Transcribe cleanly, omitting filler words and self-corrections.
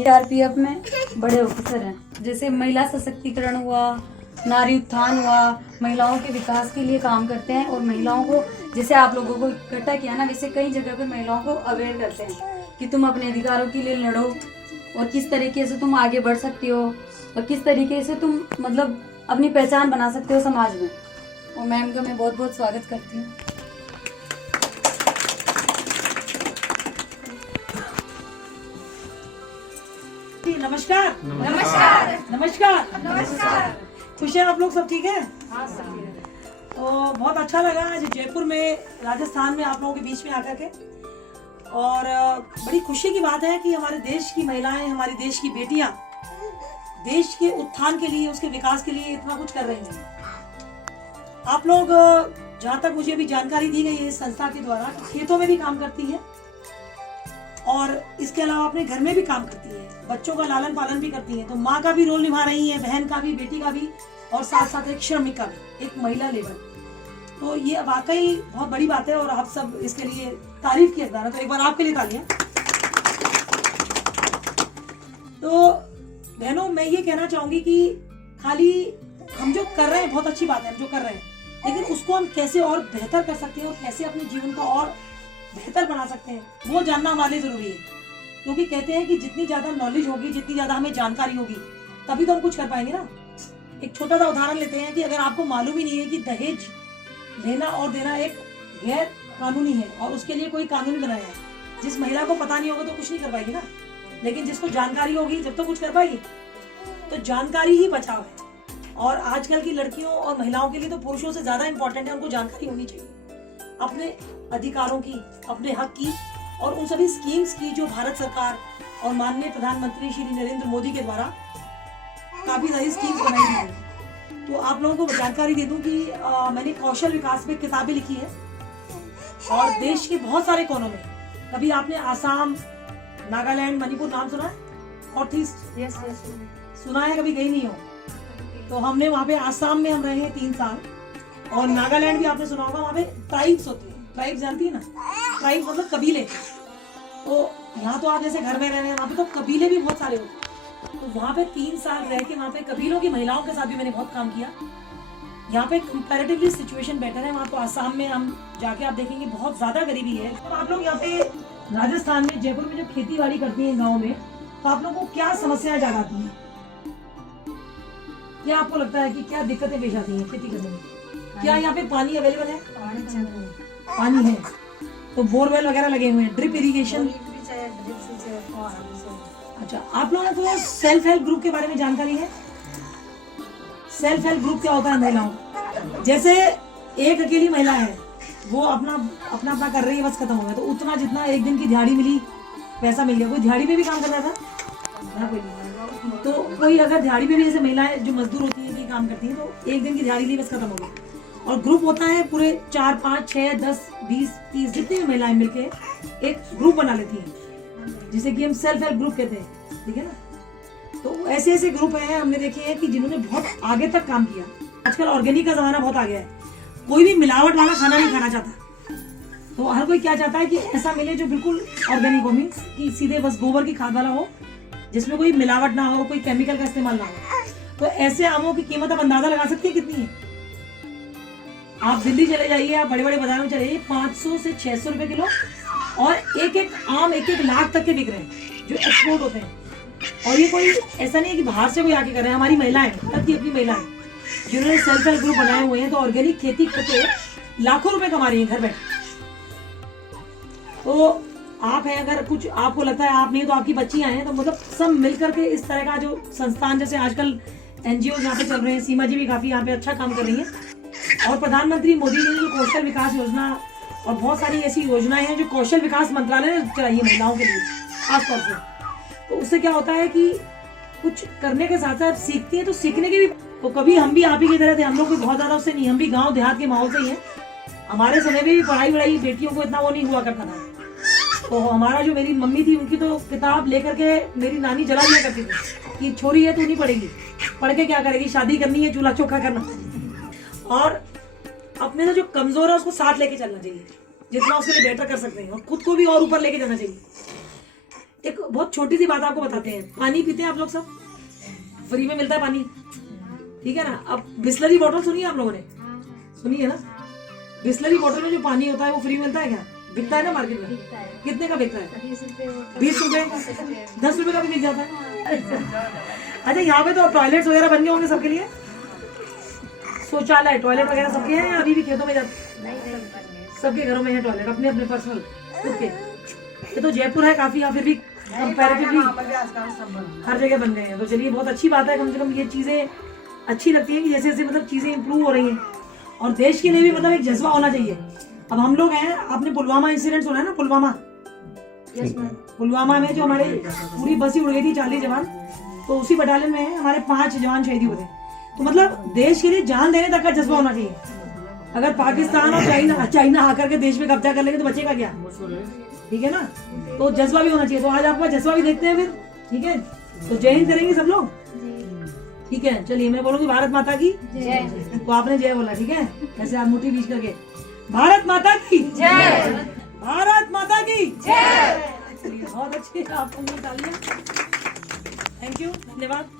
ये आरपीएफ में बड़े ऑफिसर हैं। जैसे महिला सशक्तिकरण हुआ, नारी उत्थान हुआ, महिलाओं के विकास के लिए काम करते हैं और महिलाओं को जैसे आप लोगों को इकट्ठा किया ना, वैसे कई जगह पर महिलाओं को अवेयर करते हैं कि तुम अपने अधिकारों के लिए लड़ो और किस तरीके से तुम आगे बढ़ सकती हो और किस तरीके से तुम मतलब अपनी पहचान बना सकते हो समाज में। और मैम का मैं बहुत बहुत स्वागत करती हूँ। नमस्कार। नमस्कार। नमस्कार। नमस्कार। खुश हैं आप लोग, सब ठीक है? हाँ सर। तो बहुत अच्छा लगा आज जयपुर में, राजस्थान में आप लोगों के बीच में आकर के। और बड़ी खुशी की बात है कि हमारे देश की महिलाएं, हमारी देश की बेटियां देश के उत्थान के लिए, उसके विकास के लिए इतना कुछ कर रही हैं। आप लोग, जहाँ तक मुझे अभी जानकारी दी गई है इस संस्था के द्वारा, खेतों में भी काम करती हैं और इसके अलावा अपने घर में भी काम करती है, बच्चों का लालन पालन भी करती है। तो माँ का भी रोल निभा रही है, बहन का भी, बेटी का भी, और साथ साथ एक श्रमिक का भी, एक महिला लेबर। तो ये वाकई बहुत बड़ी बात है और आप सब इसके लिए तारीफ की हकदार है। तो एक बार आपके लिए तालियां। तो बहनों, मैं ये कहना चाहूंगी कि खाली हम जो कर रहे हैं बहुत अच्छी बात है, हम जो कर रहे हैं, लेकिन उसको हम कैसे और बेहतर कर सकते हैं और कैसे अपने जीवन को और बेहतर बना सकते हैं, वो जानना हमारे लिए जरूरी है। क्योंकि कहते हैं कि जितनी ज्यादा नॉलेज होगी, जितनी ज्यादा हमें जानकारी होगी, तभी तो हम कुछ कर पाएंगे ना। एक छोटा सा उदाहरण लेते हैं कि अगर आपको मालूम ही नहीं है कि दहेज लेना और देना एक गैर कानूनी है और उसके लिए कोई कानून बनाया है, जिस महिला को पता नहीं होगा तो कुछ नहीं कर पाएगी ना। लेकिन जिसको जानकारी होगी जब तो कुछ कर पाएगी। तो जानकारी ही बचाव है। और आजकल की लड़कियों और महिलाओं के लिए तो पुरुषों से ज्यादा इंपॉर्टेंट है, उनको जानकारी होनी चाहिए अपने अधिकारों की, अपने हक की और उन सभी स्कीम्स की जो भारत सरकार और माननीय प्रधानमंत्री श्री नरेंद्र मोदी के द्वारा काफी सारी स्कीम्स बनाई गई है। तो आप लोगों को जानकारी दे दूं कि मैंने कौशल विकास में किताबें लिखी है और देश के बहुत सारे कोनों में, कभी आपने आसाम, नागालैंड, मणिपुर नाम सुना है? नॉर्थ ईस्ट यस सुना है? कभी गई नहीं हो? तो हमने वहाँ पे आसाम में हम रहे हैं 3 साल और नागालैंड भी आपने सुना होगा। वहाँ पे ट्राइब्स होती है, ट्राइब्स जानती है ना? ट्राइब्स मतलब कबीले। तो यहाँ तो आप जैसे घर में रह रहे हैं, वहाँ पे तो कबीले भी बहुत सारे होते हैं। तो वहाँ पे 3 साल रह के वहाँ पे कबीलों की महिलाओं के साथ भी मैंने बहुत काम किया। यहाँ पे कंपैरेटिवली सिचुएशन बेटर है। वहाँ तो आसाम में हम जाके आप देखेंगे बहुत ज्यादा गरीबी है। तो आप लोग यहाँ पे राजस्थान में, जयपुर में जो खेती बाड़ी करती हैं गाँव में, तो आप लोगों को क्या समस्याएं ज्यादा आती हैं? क्या आपको लगता है कि क्या दिक्कतें पेश आती हैं खेती करने में? क्या यहाँ पे पानी अवेलेबल है? पानी है तो बोरवेल वगैरह लगे हुए हैं, ड्रिप इरिगेशन। अच्छा, आप लोगों को सेल्फ हेल्प ग्रुप के बारे में जानकारी है? सेल्फ हेल्प ग्रुप क्या होता है? महिलाओं, जैसे एक अकेली महिला है, वो अपना अपना कर रही है, बस खत्म हो गया। तो उतना जितना एक दिन की दिहाड़ी मिली, पैसा मिल गया। कोई दिहाड़ी पे भी काम कर रहा था ना? कोई नहीं। तो कोई अगर दिहाड़ी पे भी, जैसे महिलाएं जो मजदूर होती है, काम करती है, तो एक दिन की दिहाड़ी ली, बस खत्म हो गया। और ग्रुप होता है पूरे 4, 5, 6, 10, 20, 30 जितनी भी महिलाएं मिलके एक ग्रुप बना लेती हैं, जिसे कि हम सेल्फ हेल्प ग्रुप कहते हैं, ठीक है ना? तो ऐसे ऐसे ग्रुप हैं हमने देखे हैं कि जिन्होंने बहुत आगे तक काम किया। आजकल ऑर्गेनिक का जमाना बहुत आ गया है, कोई भी मिलावट वाला खाना नहीं खाना चाहता। तो हर कोई क्या चाहता है कि ऐसा मिले जो बिल्कुल ऑर्गेनिक हो, मीन्स कि सीधे बस गोबर की खाद वाला हो, जिसमें कोई मिलावट ना हो, कोई केमिकल का इस्तेमाल ना हो। तो ऐसे आमों की कीमत आप अंदाजा लगा सकते हैं कितनी है? आप दिल्ली चले जाइए, आप बड़े बड़े बाजार में चले जाइए, 500 से 600 रुपए किलो, और एक एक आम 1-1 लाख तक के बिक रहे हैं, जो एक्सपोर्ट होते हैं। और ये कोई ऐसा नहीं है कि बाहर से कोई आके कर रहे हैं, हमारी महिलाएं, तब अपनी महिलाएं जिन्होंने सेल्फ हेल्प ग्रुप बनाए हुए हैं, तो ऑर्गेनिक खेती करके लाखों रुपए कमा रही है घर बैठे। तो आप हैं, अगर कुछ आपको लगता है आप नहीं, तो आपकी बच्चियां हैं, तो मतलब सब मिलकर के इस तरह का जो संस्थान, जैसे आजकल एनजीओ यहाँ पे चल रहे हैं, सीमा जी भी काफी यहाँ पे अच्छा काम कर रही है। और प्रधानमंत्री मोदी ने जो कौशल विकास योजना और बहुत सारी ऐसी योजनाएं हैं जो कौशल विकास मंत्रालय ने चलाई है महिलाओं के लिए खासतौर से। तो उससे क्या होता है कि कुछ करने के साथ साथ सीखती है, तो सीखने के भी, तो कभी हम भी आप ही की तरह थे, हम लोग भी बहुत ज्यादा उससे नहीं, हम भी गाँव देहात के माहौल से ही है। हमारे समय में भी पढ़ाई बेटियों को इतना वो नहीं हुआ करता था। तो हमारा जो, मेरी मम्मी थी, उनकी तो किताब लेकर के मेरी नानी जला दिया करती थी कि छोरी है तो नहीं पढ़ेगी, पढ़ के क्या करेगी, शादी करनी है, चूल्हा चौका करना। और अपने से जो कमजोर है उसको साथ लेके चलना चाहिए, जितना उसके लिए बेटर कर सकते हैं, और खुद को भी और ऊपर लेके जाना चाहिए। एक बहुत छोटी सी बात आपको बताते हैं, पानी पीते हैं आप लोग सब, फ्री में मिलता है पानी, ठीक है ना। अब बिस्लरी बॉटल सुनी है आप लोगों ने, सुनी है ना। बिस्लरी बॉटल में जो पानी होता है वो फ्री मिलता है क्या? बिकता है ना मार्केट में, कितने का बिकता है? 20 रुपए, 10 रुपए का भी बिक जाता है। अच्छा, यहाँ पे तो टॉयलेट्स वगैरह बन गए होंगे सबके लिए, शौचालय टॉयलेट वगैरह सबके हैं या अभी भी खेतों में जाते? सबके घरों में है टॉयलेट, अपने अपने पर्सनल खुद के। ये तो जयपुर है काफी, या फिर भी कंपैरेटिवली हर जगह बन गए हैं। तो चलिए बहुत अच्छी बात है, कम से कम ये चीजें अच्छी लगती है कि जैसे जैसे मतलब चीजें इंप्रूव हो रही हैं। और देश के लिए भी मतलब एक जज्बा होना चाहिए। अब हम लोग हैं, आपने पुलवामा इंसिडेंट सुना है ना, पुलवामा में जो हमारे पूरी बस ही उड़ गई थी 40 जवान, तो उसी बटालियन में हमारे 5 जवान शहीद हुए थे। तो मतलब देश के लिए जान देने तक का जज्बा होना चाहिए। अगर पाकिस्तान और चाइना आकर के देश में कब्जा कर लेंगे तो बचेगा क्या? ठीक है ना, तो जज्बा भी होना चाहिए। तो आज आपका जज्बा भी देखते हैं फिर, ठीक है। तो जय हिंद करेंगे सब लोग, ठीक है। चलिए मैं बोलूंगी भारत माता की जय, तो आपने जय बोला, ठीक है। ऐसे आप मुट्ठी बीच करके, भारत माता की जय, भारत माता की जय। चलिए बहुत अच्छी, आपको तालियां, थैंक यू, धन्यवाद।